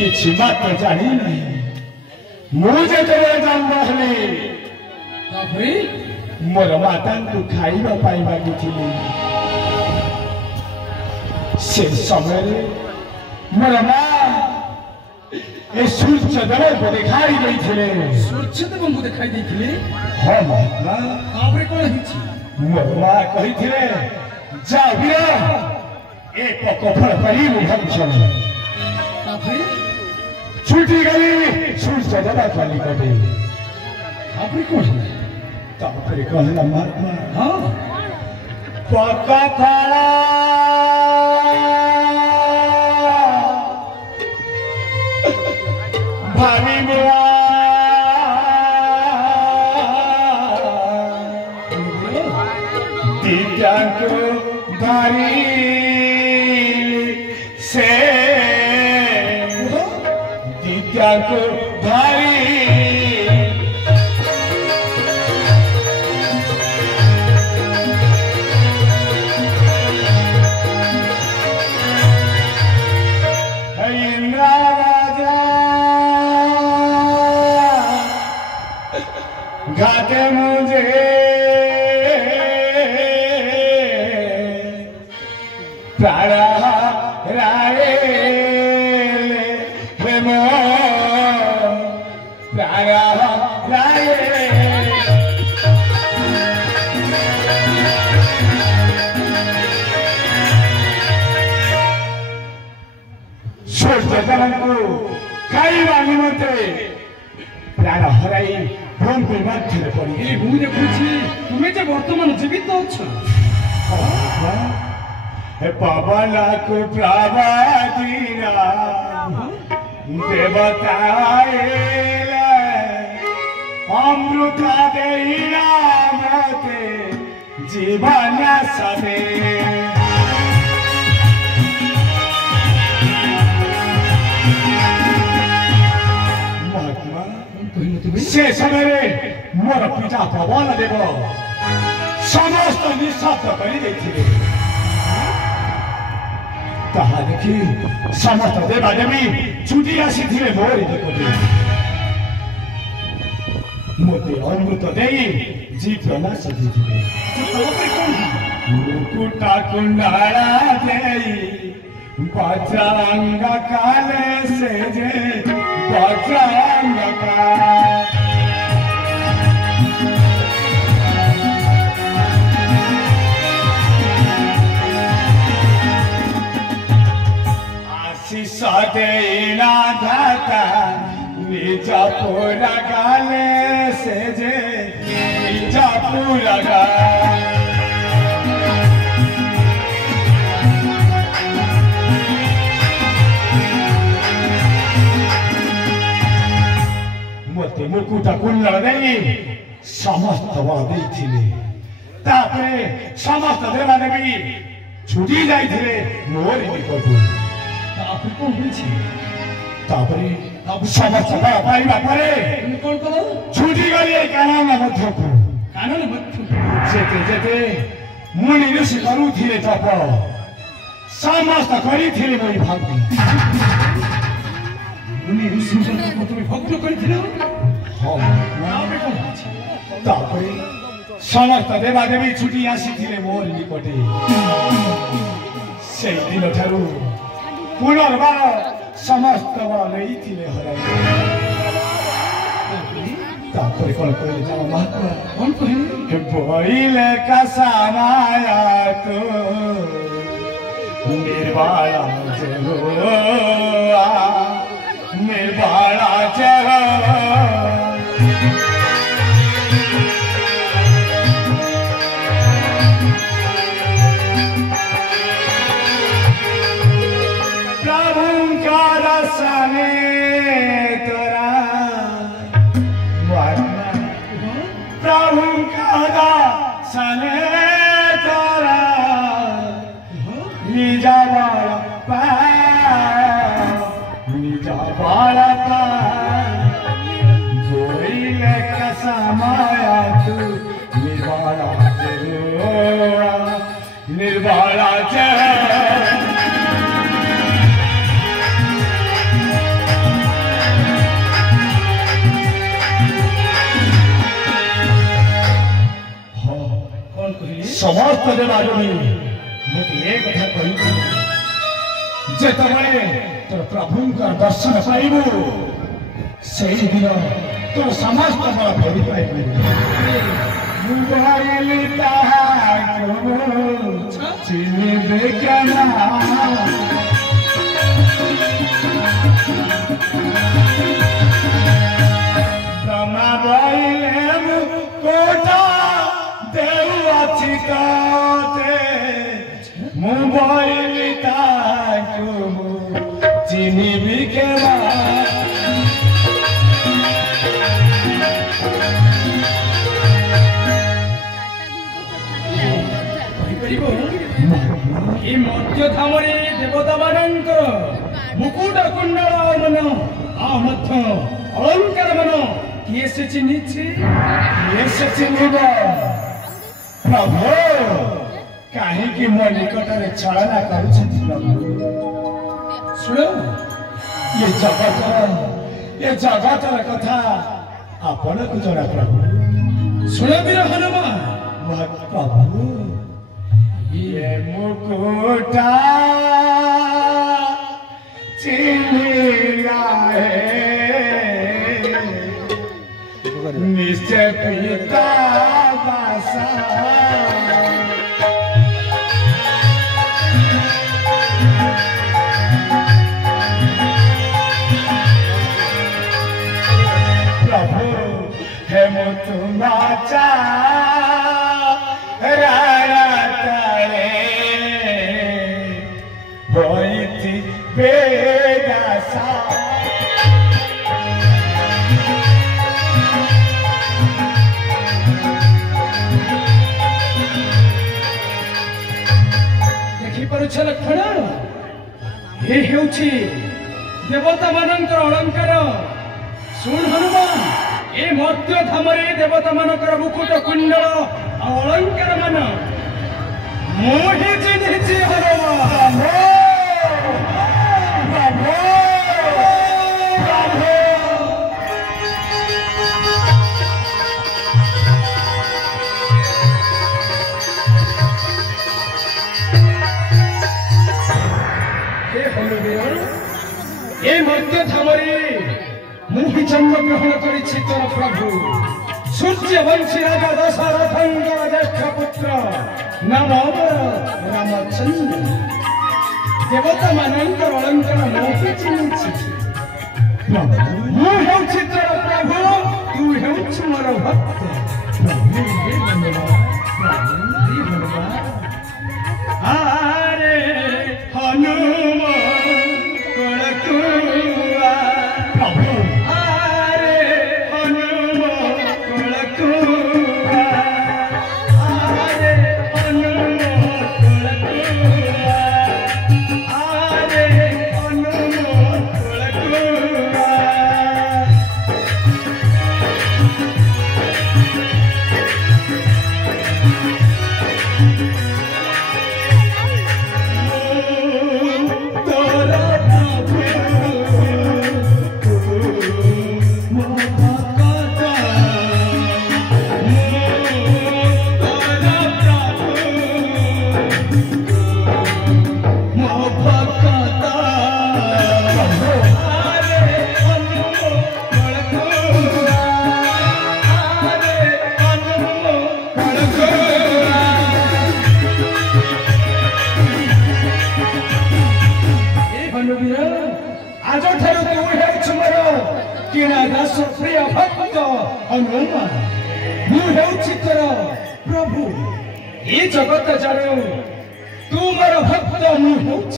किसी बात तो जानी नहीं मुझे तेरे जान रखली मोर माता तू खाइबा पाइबा किथिली से समय मोर माँ ए सूर्य देव को दिखाई गई थे सूर्य देव को दिखाई दी थी हाँ महात्मा आपरे कौन हिची मोर माँ कही थे जा वीर एक कफर परी मुखम चल छूटी गई सूर्य देव खाली कटे आपरे कौन तापरे कहला महात्मा हाँ पका थाला भाभी बुआ दिव्या को धारी से दिव्या को धारी घाटे मुझे प्राणा राय प्रेम प्राणा राय सूर्य देव को खाइबा निमंते प्राण हराई भ्रम मध्य पड़ी मुझे देखुची तुम्हें जे वर्तमान जीवित अछ पवन को प्रभातीरा देवताए अमृत देना मते जीवन सदे से समय मोर पिता पवन देव समस्त निःशब्द कर ताहा देखी समस्त देवादेवी छुटी आसी मोर निकटे मते अमृत देई जीवन सदी मुकुटा कुंडाला देई वज्रांग काले से जे वज्रांग का आशीष देना धाता निज पूरा गाले से जे निज पूरा गा मते मुकुटा कुंडल देई समस्त वर देइथिले तापरे समस्त देवादेवी छुटी जाइथिले मोर निकटू आपरे कौन होइछि तापरे समस्त वर पाइबा परे कौन करो छुटी गली कानन मध्यको कानन मध्य जेते जेते मुनि ऋषि करूथिले तप समस्त करिथिले मोई भाग्य मुनि ऋषि को तुम्हें भक्त करिथिले आपरे कौन होइछि तापरे समस्त देवादेवी छुटी आसीथिले मोर निकटे से दिन ठारू पुनर्बार समस्त लैथिले हराई तापरे कौन कहले जाओ महात्मा कौन कहे बोइले कसामाया तो निर्वाणा जगो निर्वाणा जगो रसने तोरा प्रभु का रसने तोरा निजा बालका जोइले कसमाया तू निर्वाला समस्त देवादेवी मत एक कथा कही जे तमे तोर प्रभु का दर्शन पाइबू से दिन तोर समस्त बल फेरी पाइबू मुबाइली ताको चिनी बेकना ब्रह्मा बाइले कोटा देवाची काते मुबाइली ताको चिनी बेकना मध्य धामरे देवता मानकर मुकुट कुंडल मन आ मध्य अलंकार मन किए से चिन्हिछि ये से चिन्हिब प्रभु कहीं कि मो निकट रे छलना करूछथि प्रभु सुनो ये जगतर कथा आपण को जरा प्रभु सुनो वीर हनुमान प्रभु ये मुकुटा चिन्हिला है निश्चय पिता बासा प्रभु हे मुतुमाचा होइति बेदासा देखि परुछ लक्षण हे हेउछि देवता मानकर अलंकार सुन हनुमान ए मध्य धामरे देवता मानकर मुकुट कुंडल अलंकार मान मोहि चिन्हिछि हनुमान ए मध्य धामरे मुहि जन्म ग्रहण करिछि तोर प्रभु सूर्यवंशी राजा दशरथंकर ज्येष्ठ पुत्र नाम रामचंद्र देवता मानकर अलंकार मोहि चिन्हिछि ମୁଁ ହେଉଛି ତୋର ପ୍ରଭୁ ତୁ ହେଉଛୁ ମୋର ଭକ୍ତ ଆରେ ହନୁମାନ କଳକୁଆ ପ୍ରଭୁ ଆରେ ହନୁମାନ କଳକୁଆ ଆରେ ହନୁମାନ କଳକୁଆ ଆରେ ହନୁମାନ କଳକୁଆ आज ठारू तू हेउछु मोर किणा दास प्रिय भक्त हनुमान मु हेउछि तोर प्रभु ए जगत जानु तू मोर भक्त मु हेउछि।